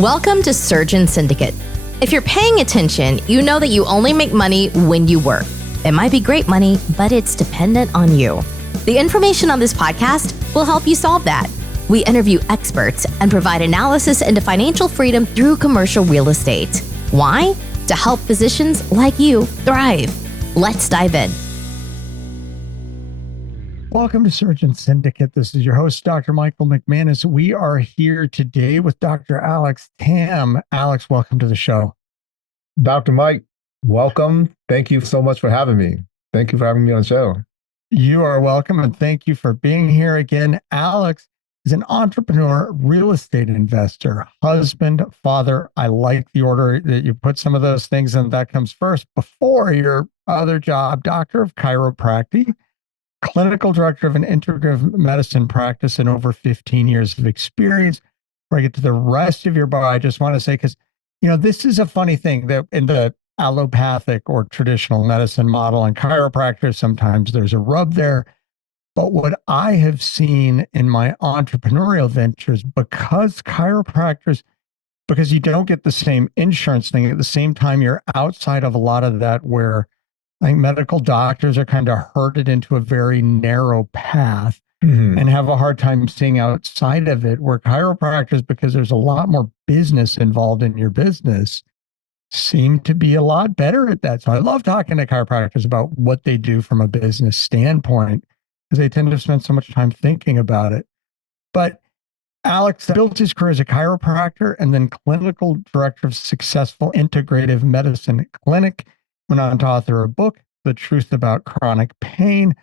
Welcome to Surgeon Syndicate. If you're paying attention, you know that you only make money when you work. It might be great money, but it's dependent on you. The information on this podcast will help you solve that. We interview experts and provide analysis into financial freedom through commercial real estate. Why? To help physicians like you thrive. Let's dive in. Welcome to Surgeon Syndicate. This is your host, Dr. Michael McManus. We are here today with Dr. Alex Tam. Alex, welcome to the show. Dr. Mike, welcome. Thank you so much for having me. Thank you for having me on the show. You are welcome, and thank you for being here again. Alex is an entrepreneur, real estate investor, husband, father. I like the order that you put some of those things in. That comes first before your other job, doctor of chiropractic, clinical director of an integrative medicine practice, and over 15 years of experience. Before I get to the rest of your bio, I just want to say, because, this is a funny thing that in the allopathic or traditional medicine model and chiropractors, sometimes there's a rub there. But what I have seen in my entrepreneurial ventures, because you don't get the same insurance thing, at the same time, you're outside of a lot of that where I think medical doctors are kind of herded into a very narrow path and have a hard time seeing outside of it, where chiropractors, because there's a lot more business involved in your business, seem to be a lot better at that. So I love talking to chiropractors about what they do from a business standpoint, because they tend to spend so much time thinking about it. But Alex built his career as a chiropractor and then clinical director of successful integrative medicine clinic. Went on to author a book, The Truth About Chronic Pain,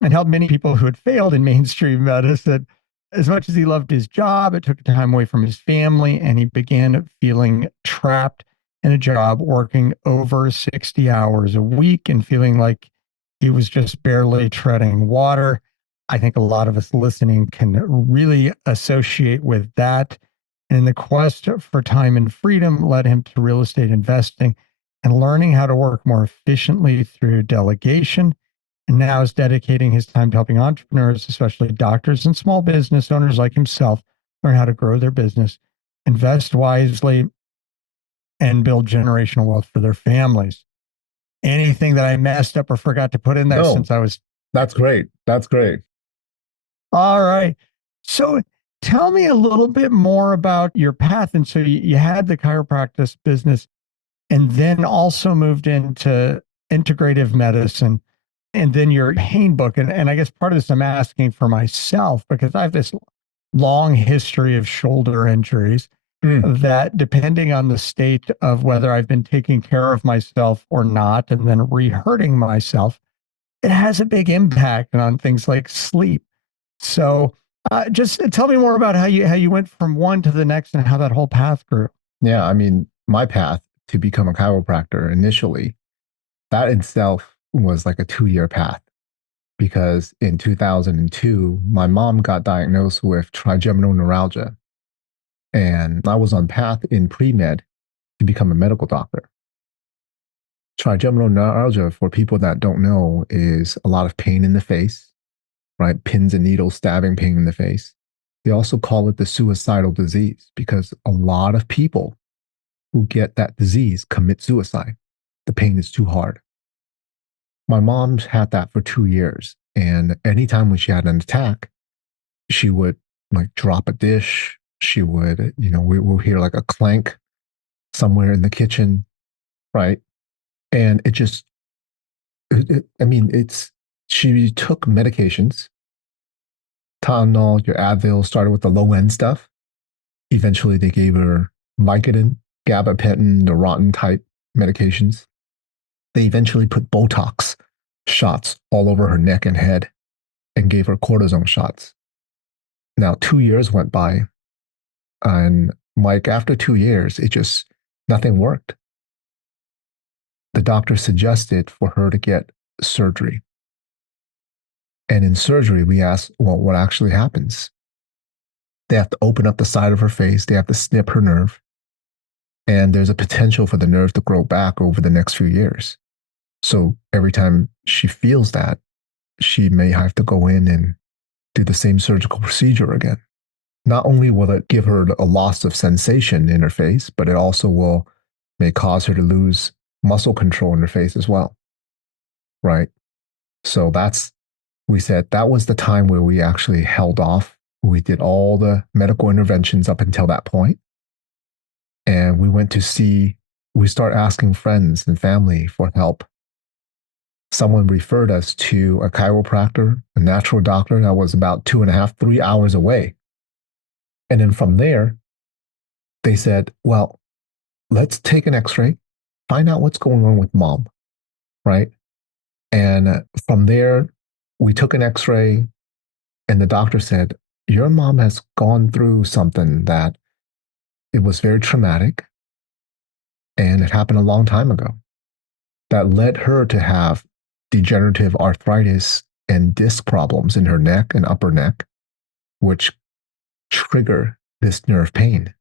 and helped many people who had failed in mainstream medicine. As much as he loved his job, it took time away from his family, and he began feeling trapped in a job working over 60 hours a week and feeling like he was just barely treading water. I think a lot of us listening can really associate with that. And the quest for time and freedom led him to real estate investing and learning how to work more efficiently through delegation. And now is dedicating his time to helping entrepreneurs, especially doctors and small business owners like himself, learn how to grow their business, invest wisely, and build generational wealth for their families. Anything that I messed up or forgot to put in there since I was... That's great. That's great. All right. So tell me a little bit more about your path. And so you had the chiropractic business and then also moved into integrative medicine and then your pain book. And I guess part of this I'm asking for myself, because I have this long history of shoulder injuries that, depending on the state of whether I've been taking care of myself or not, and then re-hurting myself, it has a big impact on things like sleep. So just tell me more about how you went from one to the next and how that whole path grew. Yeah, I mean, my path to become a chiropractor initially, that itself was like a 2-year path, because in 2002, my mom got diagnosed with trigeminal neuralgia. And I was on path in pre-med to become a medical doctor. Trigeminal neuralgia, for people that don't know, is a lot of pain in the face, right? Pins and needles, stabbing pain in the face. They also call it the suicidal disease because a lot of people who get that disease commit suicide. The pain is too hard. My mom's had that for 2 years. And anytime when she had an attack, she would drop a dish. She would, we'll hear like a clank somewhere in the kitchen, right? And she took medications, Tylenol, your Advil, started with the low end stuff. Eventually they gave her Vicodin, gabapentin, Neurontin type medications. They eventually put Botox shots all over her neck and head and gave her cortisone shots. Now, 2 years went by. And Mike, after 2 years, nothing worked. The doctor suggested for her to get surgery. And in surgery, we asked, well, what actually happens? They have to open up the side of her face. They have to snip her nerve. And there's a potential for the nerve to grow back over the next few years. So every time she feels that, she may have to go in and do the same surgical procedure again. not only will it give her a loss of sensation in her face, but it also may cause her to lose muscle control in her face as well. Right. So we said that was the time where we actually held off. We did all the medical interventions up until that point. And we start asking friends and family for help. Someone referred us to a chiropractor, a natural doctor that was about 2.5, 3 hours away. And then from there, they said, well, let's take an x-ray, find out what's going on with mom, right? And from there, we took an x-ray and the doctor said, your mom has gone through something that it was very traumatic and it happened a long time ago that led her to have degenerative arthritis and disc problems in her neck and upper neck, which trigger this nerve pain.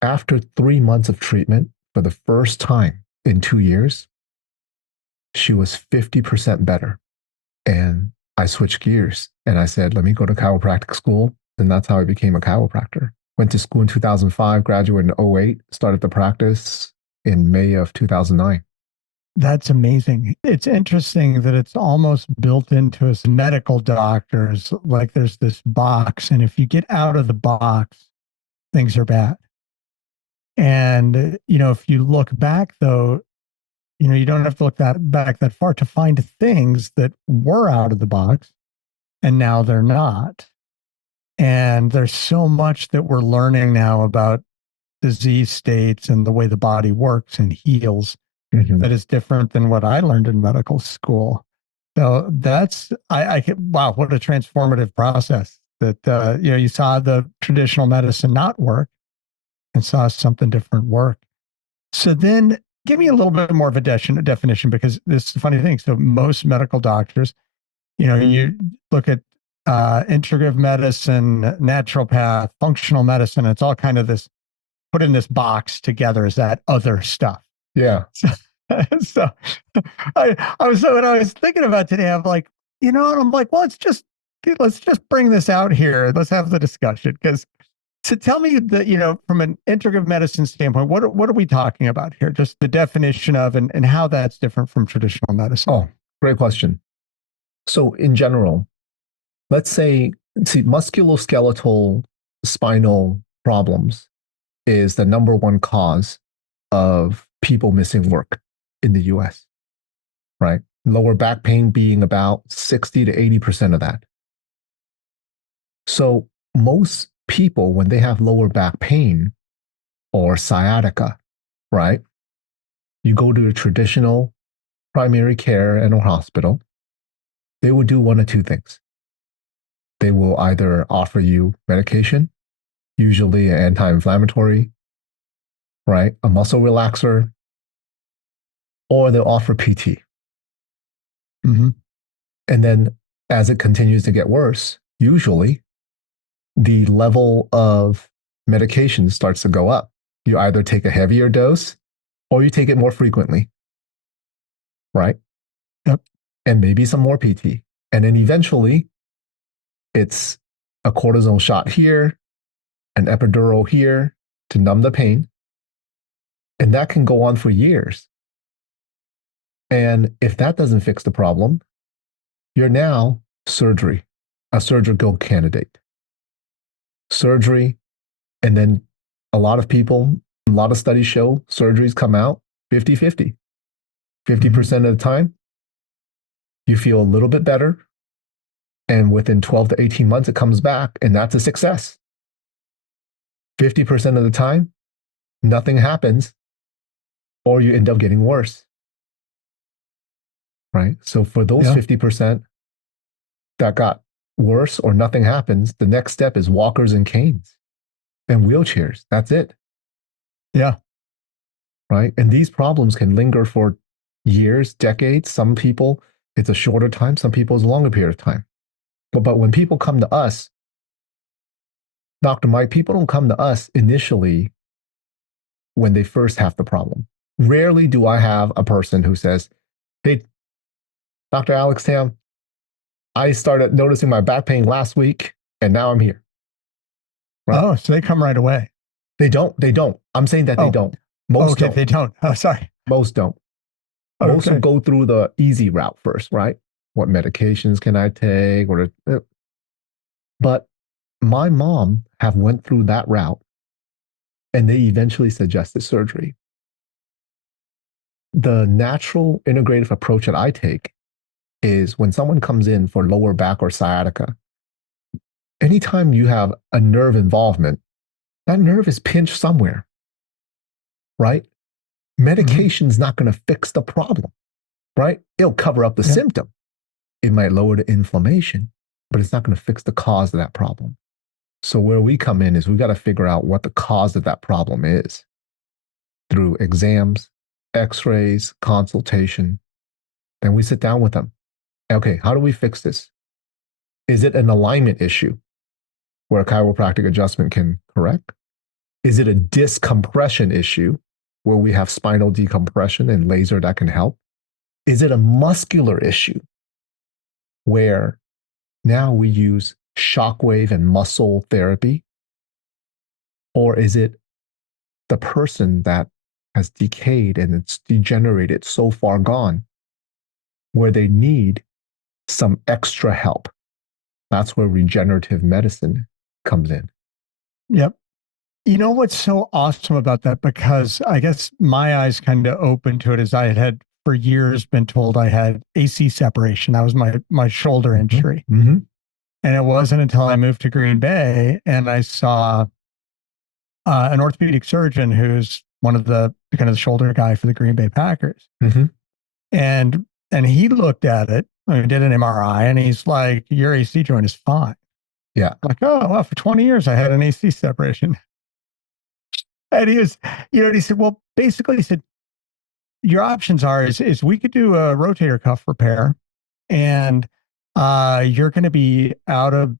After 3 months of treatment, for the first time in 2 years, she was 50% better. And I switched gears and I said, let me go to chiropractic school. And that's how I became a chiropractor. Went to school in 2005, graduated in 2008, started the practice in May of 2009. That's amazing. It's interesting that it's almost built into us medical doctors. Like there's this box, and if you get out of the box, things are bad. And, if you look back, though, you don't have to look back that far to find things that were out of the box and now they're not. And there's so much that we're learning now about disease states and the way the body works and heals that is different than what I learned in medical school. So wow, what a transformative process that, you saw the traditional medicine not work and saw something different work. So then give me a little bit more of a definition, because this is a funny thing. So most medical doctors, you look at integrative medicine, naturopath, functional medicine, it's all kind of this put in this box together as that other stuff. Yeah. So when I was thinking about today, I'm like, and I'm like, well, let's just bring this out here. Let's have the discussion. So tell me that, from an integrative medicine standpoint, what are we talking about here? Just the definition of and how that's different from traditional medicine. Oh, great question. So in general, let's see, musculoskeletal spinal problems is the number one cause of people missing work in the US, right? Lower back pain being about 60 to 80% of that. So most people, when they have lower back pain or sciatica, right? You go to a traditional primary care and a hospital, they will do one of two things. They will either offer you medication, usually an anti-inflammatory, right? A muscle relaxer, or they'll offer PT. Mm-hmm. And then as it continues to get worse, usually the level of medication starts to go up. You either take a heavier dose or you take it more frequently, right? Yep. And maybe some more PT. And then eventually it's a cortisone shot here, an epidural here to numb the pain. And that can go on for years. And if that doesn't fix the problem, you're now a surgical candidate. Surgery, and then a lot of studies show surgeries come out 50-50. 50% of the time, you feel a little bit better, and within 12 to 18 months, it comes back, and that's a success. 50% of the time, nothing happens, or you end up getting worse. Right? So for those 50% that got worse or nothing happens, the next step is walkers and canes and wheelchairs. That's it. Yeah. Right? And these problems can linger for years, decades. Some people, it's a shorter time. Some people, it's a longer period of time. But when people come to us, Dr. Mike, people don't come to us initially when they first have the problem. Rarely do I have a person who says, hey, Dr. Alex Tam, I started noticing my back pain last week, and now I'm here. Right? Oh, so they come right away. They don't. They don't. I'm saying that they don't. Most okay, don't. they don't. Oh, sorry. Most don't. Most will Okay. go through the easy route first, right? What medications can I take? But my mom have went through that route, and they eventually suggested surgery. The natural integrative approach that I take is when someone comes in for lower back or sciatica, anytime you have a nerve involvement, that nerve is pinched somewhere, right? Medication's not going to fix the problem, right? It'll cover up the symptom. It might lower the inflammation, but it's not going to fix the cause of that problem. So where we come in is we got to figure out what the cause of that problem is through exams, x-rays, consultation. Then we sit down with them. Okay, how do we fix this? Is it an alignment issue where a chiropractic adjustment can correct? Is it a discompression issue where we have spinal decompression and laser that can help? Is it a muscular issue where now we use shockwave and muscle therapy? Or is it the person that has decayed and it's degenerated so far gone where they need some extra help? That's where regenerative medicine comes in. Yep. You know what's so awesome about that? Because I guess my eyes kind of opened to it as I had for years been told I had AC separation. That was my shoulder injury. Mm-hmm. And it wasn't until I moved to Green Bay and I saw an orthopedic surgeon who's one of the kind of the shoulder guy for the Green Bay Packers. Mm-hmm. And he looked at it, did an MRI, and he's like, your AC joint is fine. Yeah. I'm like, oh, well, for 20 years I had an AC separation. And he was, he said, well, basically he said, your options are is we could do a rotator cuff repair and you're going to be out of,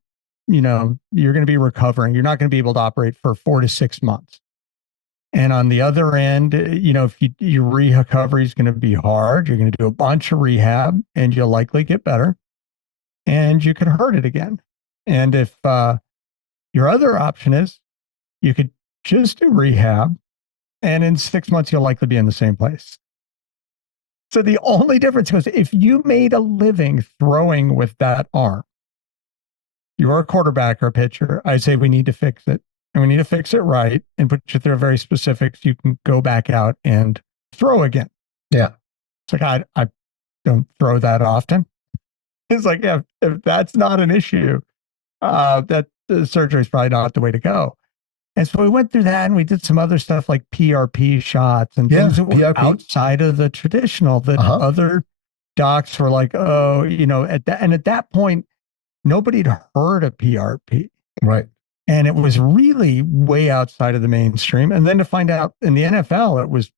you're going to be recovering. You're not going to be able to operate for 4 to 6 months. And on the other end, if your recovery is going to be hard, you're going to do a bunch of rehab and you'll likely get better and you could hurt it again. And if your other option is you could just do rehab and in 6 months, you'll likely be in the same place. So the only difference was if you made a living throwing with that arm, you're a quarterback or a pitcher, I say we need to fix it. And we need to fix it right and put you through very specifics. You can go back out and throw again. Yeah. It's like, I don't throw that often. It's like, if that's not an issue, that the surgery is probably not the way to go. And so we went through that and we did some other stuff like PRP shots and things that were outside of the traditional that other docs were like, oh, at that point, nobody had heard of PRP. Right. And it was really way outside of the mainstream. And then to find out in the NFL, it was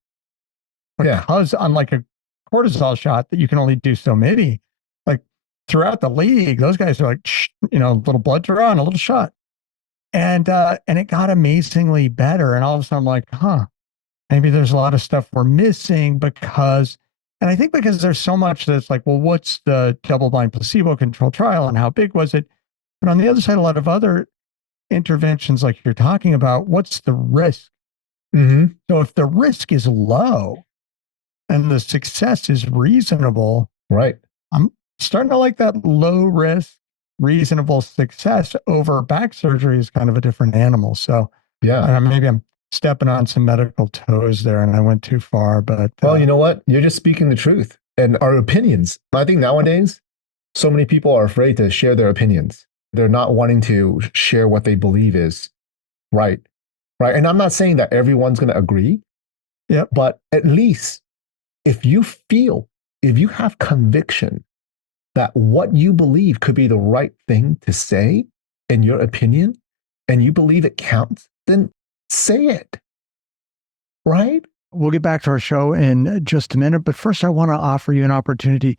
because unlike a cortisol shot that you can only do so many, like throughout the league, those guys are like, a little blood draw and a little shot. And it got amazingly better. And all of a sudden I'm like, maybe there's a lot of stuff we're missing because there's so much that's like, well, what's the double-blind placebo-controlled trial and how big was it? But on the other side, a lot of other interventions like you're talking about, what's the risk? Mm-hmm. So if the risk is low and the success is reasonable, right? I'm starting to like that low risk, reasonable success over back surgery is kind of a different animal. So maybe I'm stepping on some medical toes there and I went too far, but well, you know what? You're just speaking the truth and our opinions. I think nowadays, so many people are afraid to share their opinions. They're not wanting to share what they believe is right. Right. And I'm not saying that everyone's going to agree. Yeah. But at least if you have conviction that what you believe could be the right thing to say in your opinion, and you believe it counts, then say it. Right? We'll get back to our show in just a minute. But first, I want to offer you an opportunity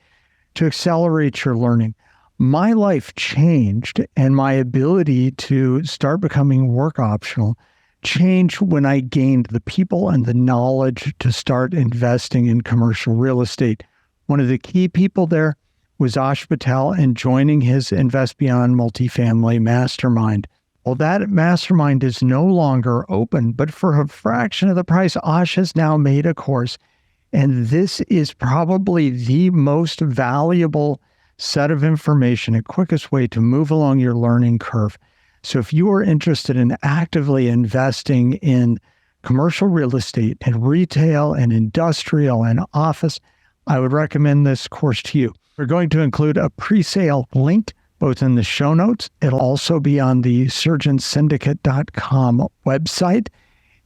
to accelerate your learning. My life changed and my ability to start becoming work optional changed when I gained the people and the knowledge to start investing in commercial real estate. One of the key people there was Ash Patel and joining his Invest Beyond Multifamily Mastermind. Well, that mastermind is no longer open, but for a fraction of the price, Osh has now made a course. And this is probably the most valuable set of information and quickest way to move along your learning curve. So if you are interested in actively investing in commercial real estate and retail and industrial and office, I would recommend this course to you. We're going to include a pre-sale link both in the show notes. It'll also be on the surgeonsyndicate.com website.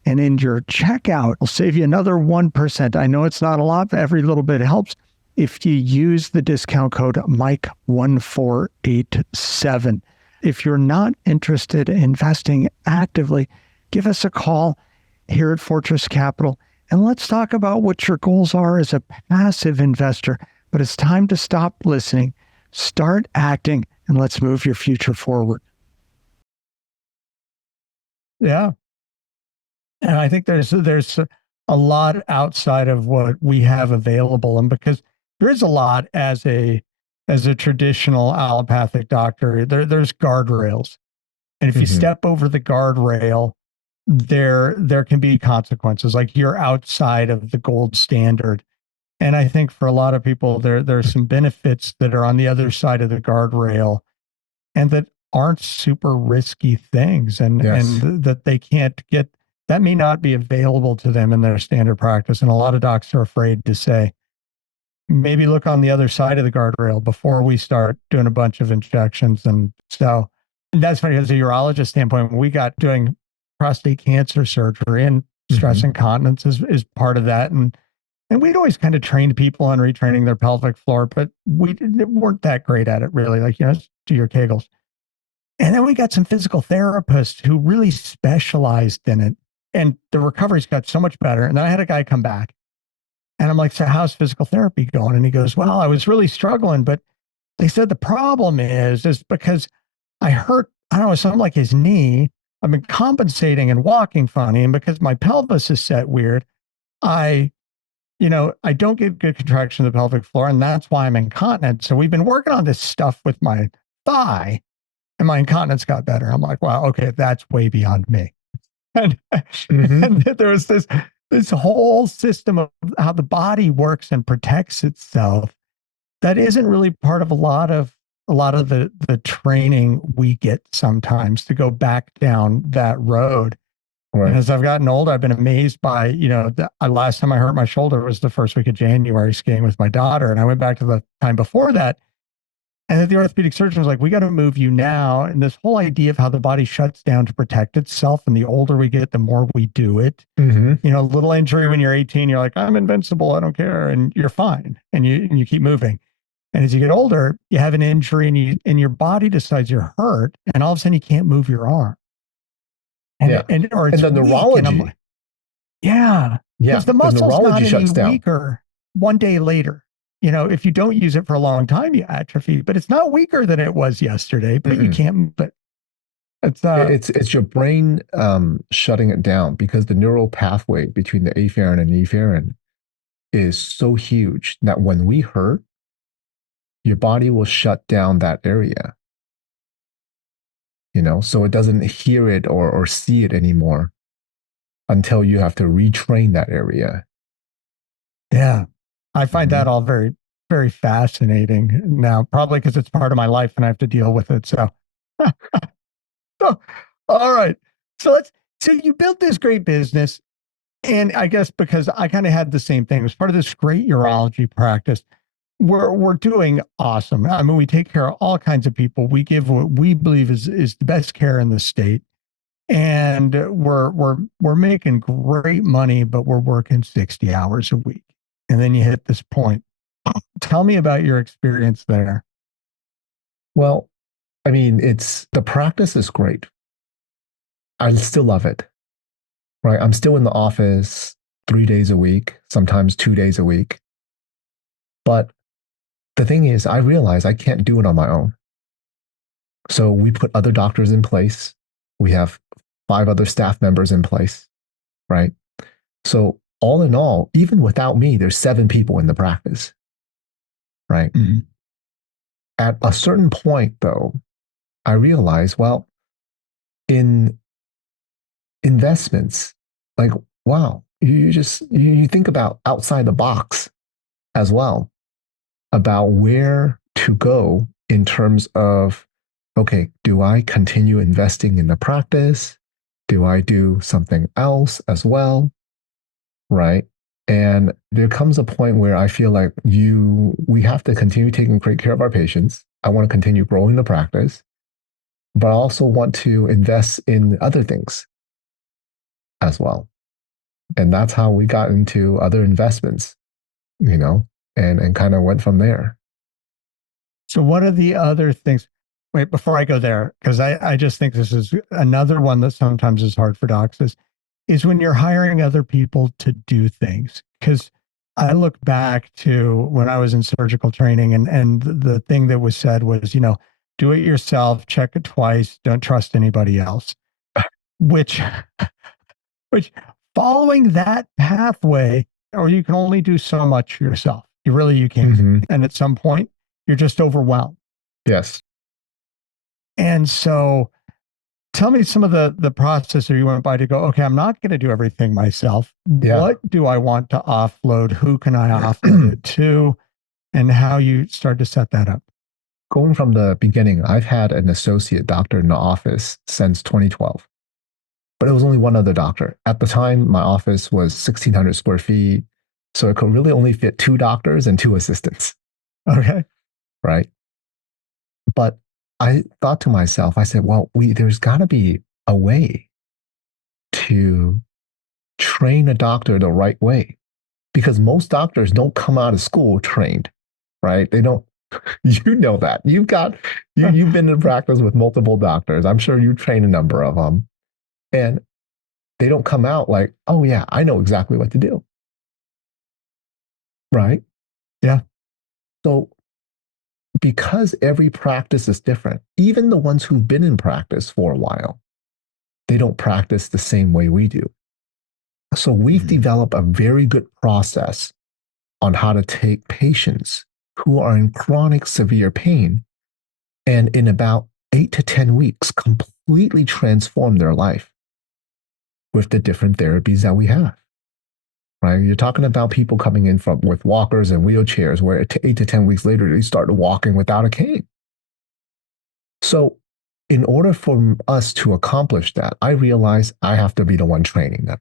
And in your checkout, it'll save you another 1%. I know it's not a lot, but every little bit helps if you use the discount code Mike1487. If you're not interested in investing actively, give us a call here at Fortress Capital, and let's talk about what your goals are as a passive investor. But it's time to stop listening, start acting, and let's move your future forward. Yeah. And I think there's a lot outside of what we have available. And because there is a lot as a traditional allopathic doctor, there's guardrails. And if you step over the guardrail, there can be consequences, like you're outside of the gold standard. And I think for a lot of people, there's some benefits that are on the other side of the guardrail and that aren't super risky things, and that they can't get, that may not be available to them in their standard practice. And a lot of docs are afraid to say, maybe look on the other side of the guardrail before we start doing a bunch of injections. And so that's funny, as a urologist standpoint, when we got doing prostate cancer surgery, and stress incontinence is part of that. And we'd always kind of trained people on retraining their pelvic floor, but we weren't that great at it, really. Like, just do your Kegels. And then we got some physical therapists who really specialized in it. And the recovery's got so much better. And then I had a guy come back and I'm like, so how's physical therapy going? And he goes, well, I was really struggling, but they said the problem is because I hurt, I don't know, something like his knee. I've been compensating and walking funny. And because my pelvis is set weird, I don't get good contraction of the pelvic floor. And that's why I'm incontinent. So we've been working on this stuff with my thigh and my incontinence got better. I'm like, wow, okay, that's way beyond me. And, and there was this whole system of how the body works and protects itself that isn't really part of a lot of the training we get sometimes to go back down that road. Right. And as I've gotten older, I've been amazed by, the last time I hurt my shoulder was the first week of January skiing with my daughter. And I went back to the time before that. And then the orthopedic surgeon was like, we got to move you now. And this whole idea of how the body shuts down to protect itself. And the older we get, the more we do it. A little injury when you're 18, you're like, I'm invincible, I don't care. And you're fine. And you keep moving. And as you get older, you have an injury and your body decides you're hurt. And all of a sudden you can't move your arm. Or it's the neurology. Like, because the muscle's not any weaker one day later. If you don't use it for a long time, you atrophy, but it's not weaker than it was yesterday, but you can't, but it's your brain shutting it down, because the neural pathway between the afferent and efferent is so huge that when we hurt, your body will shut down that area, so it doesn't hear it or see it anymore until you have to retrain that area. Yeah. I find that all very, very fascinating now, probably because it's part of my life and I have to deal with it. So, all right. So you built this great business, and I guess because I kind of had the same thing. It was part of this great urology practice. We're doing awesome. I mean, we take care of all kinds of people. We give what we believe is the best care in the state, and we're making great money, but we're working 60 hours a week. And then you hit this point. Tell me about your experience there. Well, I mean, the practice is great. I still love it, right? I'm still in the office 3 days a week, sometimes 2 days a week. But the thing is, I realize I can't do it on my own. So we put other doctors in place. We have 5 other staff members in place, right? So all in all, even without me, there's 7 people in the practice, right? At a certain point, though, I realized, well, in investments, like, wow, you think about outside the box as well, about where to go in terms of, okay, do I continue investing in the practice? Do I do something else as well? Right. And there comes a point where I feel like we have to continue taking great care of our patients. I want to continue growing the practice, but I also want to invest in other things as well. And that's how we got into other investments, and kind of went from there. So what are the other things? Wait, before I go there, because I just think this is another one that sometimes is hard for docs is when you're hiring other people to do things. Because I look back to when I was in surgical training, and the thing that was said was, do it yourself, check it twice, don't trust anybody else. Which which following that pathway, or you can only do so much yourself. You can't. Mm-hmm. And at some point, you're just overwhelmed. Yes. And so tell me some of the process that you went by to go, okay, I'm not going to do everything myself. Yeah. What do I want to offload? Who can I offload it to? And how you start to set that up. Going from the beginning, I've had an associate doctor in the office since 2012, but it was only one other doctor. At the time, my office was 1,600 square feet. So it could really only fit 2 doctors and 2 assistants. Okay. Right. But I thought to myself, I said, well, there's got to be a way to train a doctor the right way, because most doctors don't come out of school trained, right? They don't, that. You've been in practice with multiple doctors. I'm sure you train a number of them, and they don't come out like, oh yeah, I know exactly what to do. Right? Yeah. So because every practice is different, even the ones who've been in practice for a while, they don't practice the same way we do. So we've developed a very good process on how to take patients who are in chronic severe pain and in about 8 to 10 weeks completely transform their life with the different therapies that we have. Right? You're talking about people coming in with walkers and wheelchairs where 8 to 10 weeks later, they start walking without a cane. So in order for us to accomplish that, I realized I have to be the one training them.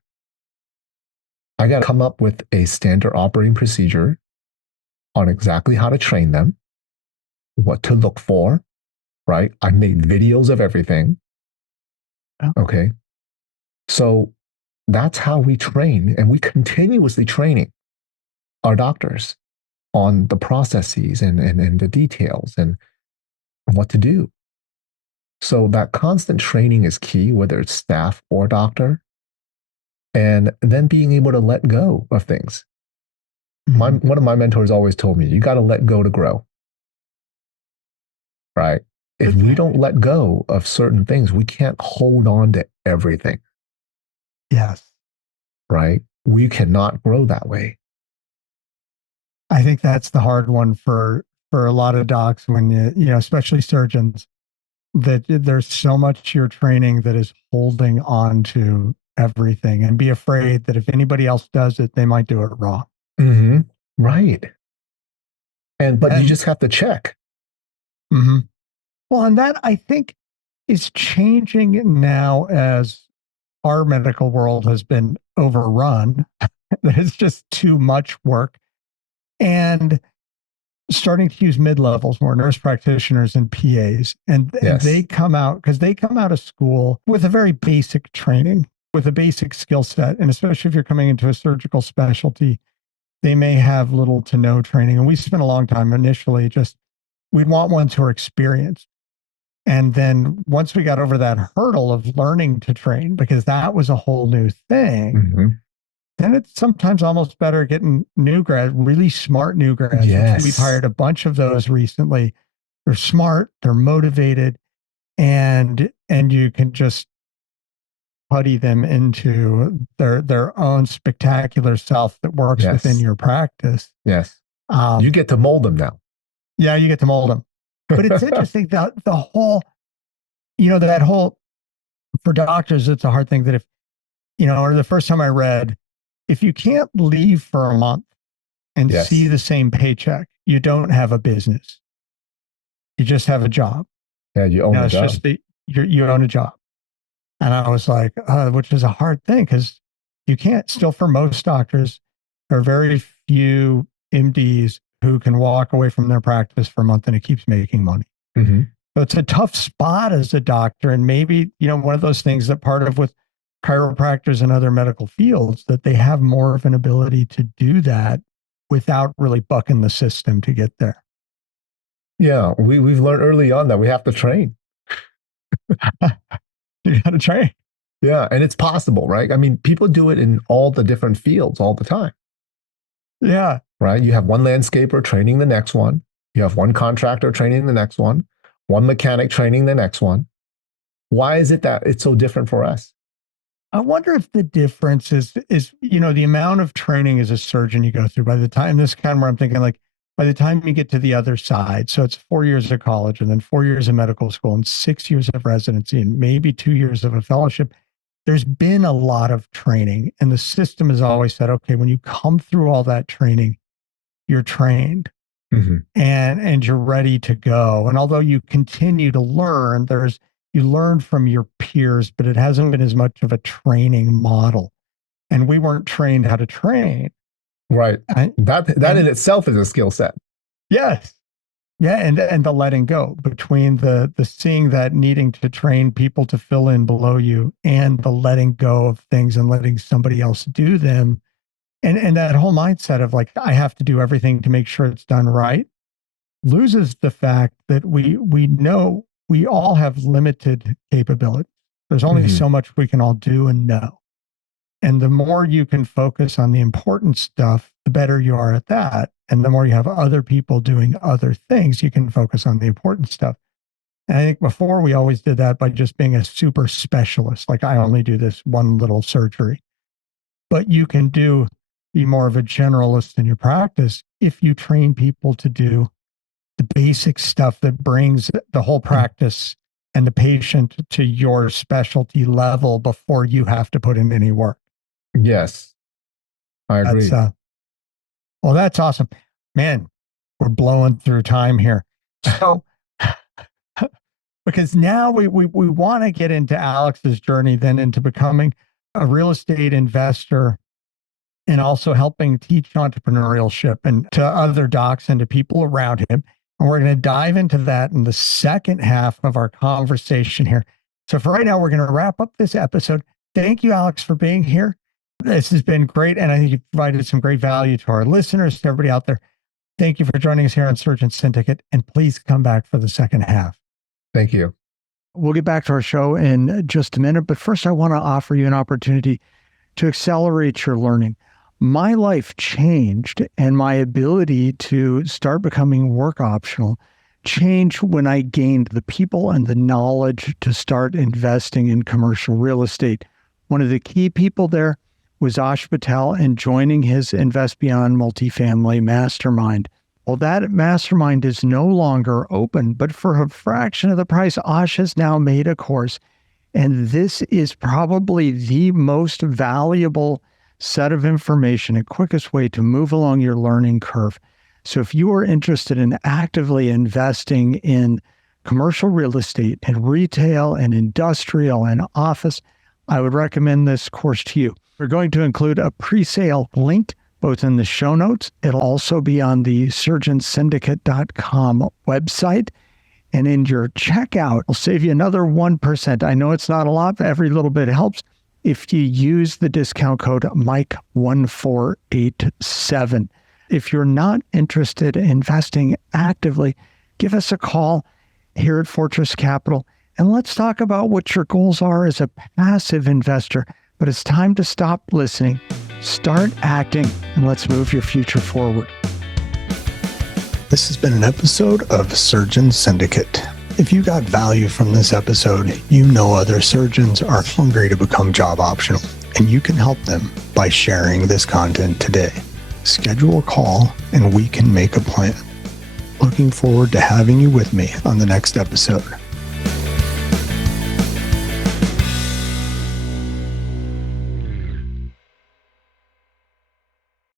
I got to come up with a standard operating procedure on exactly how to train them, what to look for, right? I made videos of everything. Okay. So that's how we train, and we continuously training our doctors on the processes and the details and what to do. So that constant training is key, whether it's staff or doctor, and then being able to let go of things. One of my mentors always told me, you got to let go to grow. Right? If we don't let go of certain things, we can't hold on to everything. Yes. Right? We cannot grow that way. I think that's the hard one for a lot of docs when especially surgeons, that there's so much you're training that is holding on to everything, and be afraid that if anybody else does it, they might do it wrong. Mm-hmm. Right. But you just have to check. Mm-hmm. Well, and that I think is changing now as our medical world has been overrun. It's just too much work. And starting to use mid-levels more, nurse practitioners and PAs. And they come out, because they come out of school with a very basic training, with a basic skill set. And especially if you're coming into a surgical specialty, they may have little to no training. And we spent a long time initially we'd want ones who are experienced. And then once we got over that hurdle of learning to train, because that was a whole new thing, then it's sometimes almost better getting new grads, really smart new grads. Yes. Which we've hired a bunch of those recently. They're smart, they're motivated, and you can just putty them into their own spectacular self that works within your practice. Yes. You get to mold them now. Yeah, you get to mold them. But it's interesting that the whole, that whole For doctors, it's a hard thing that or the first time I read, if you can't leave for a month and Yes. see the same paycheck, you don't have a business. You just have a job. Yeah, you own a job. It's just you own a job. And I was like, which is a hard thing because you can't still, for most doctors, there are very few MDs who can walk away from their practice for a month and it keeps making money. Mm-hmm. So it's a tough spot as a doctor. And maybe, one of those things that part of with chiropractors and other medical fields, that they have more of an ability to do that without really bucking the system to get there. Yeah, we've learned early on that we have to train. You got to train. Yeah, and it's possible, right? I mean, people do it in all the different fields all the time. Yeah. Right? You have one landscaper training the next one. You have one contractor training the next one mechanic training the next one. Why is it that it's so different for us? I wonder if the difference is the amount of training as a surgeon you go through. By the time, this kind of where I'm thinking, like, by the time you get to the other side, so it's 4 years of college and then 4 years of medical school and 6 years of residency and maybe 2 years of a fellowship, there's been a lot of training. And the system has always said, okay, when you come through all that training, you're trained. Mm-hmm. And you're ready to go. And although you continue to learn, you learn from your peers, but it hasn't been as much of a training model. And we weren't trained how to train. Right. That in itself is a skill set. Yes. Yeah. And the letting go between the seeing that needing to train people to fill in below you and the letting go of things and letting somebody else do them. And that whole mindset of like, I have to do everything to make sure it's done right, loses the fact that we know we all have limited capability. There's only so much we can all do and know. And the more you can focus on the important stuff, the better you are at that. And the more you have other people doing other things, you can focus on the important stuff. And I think before we always did that by just being a super specialist. Like, I only do this one little surgery. But you can be more of a generalist in your practice if you train people to do the basic stuff that brings the whole practice and the patient to your specialty level before you have to put in any work. Yes, I agree. Well, that's awesome. Man, we're blowing through time here. So, because now we want to get into Alex's journey then into becoming a real estate investor and also helping teach entrepreneurship and to other docs and to people around him. And we're going to dive into that in the second half of our conversation here. So for right now, we're going to wrap up this episode. Thank you, Alex, for being here. This has been great. And I think you've provided some great value to our listeners, to everybody out there. Thank you for joining us here on Surgeon Syndicate. And please come back for the second half. Thank you. We'll get back to our show in just a minute. But first, I want to offer you an opportunity to accelerate your learning. My life changed, and my ability to start becoming work optional changed when I gained the people and the knowledge to start investing in commercial real estate. One of the key people there was Ash Patel and joining his Invest Beyond Multifamily Mastermind. Well, that mastermind is no longer open, but for a fraction of the price, Ash has now made a course. And this is probably the most valuable set of information and quickest way to move along your learning curve. So if you are interested in actively investing in commercial real estate and retail and industrial and office, I would recommend this course to you. We're going to include a pre-sale link both in the show notes. It'll also be on the surgeonsyndicate.com website. And in your checkout, it'll save you another 1%. I know it's not a lot, but every little bit helps. If you use the discount code Mike1487. If you're not interested in investing actively, give us a call here at Fortress Capital, and let's talk about what your goals are as a passive investor. But it's time to stop listening, start acting, and let's move your future forward. This has been an episode of Surgeon Syndicate. If you got value from this episode, you know other surgeons are hungry to become job optional, and you can help them by sharing this content today. Schedule a call and we can make a plan. Looking forward to having you with me on the next episode.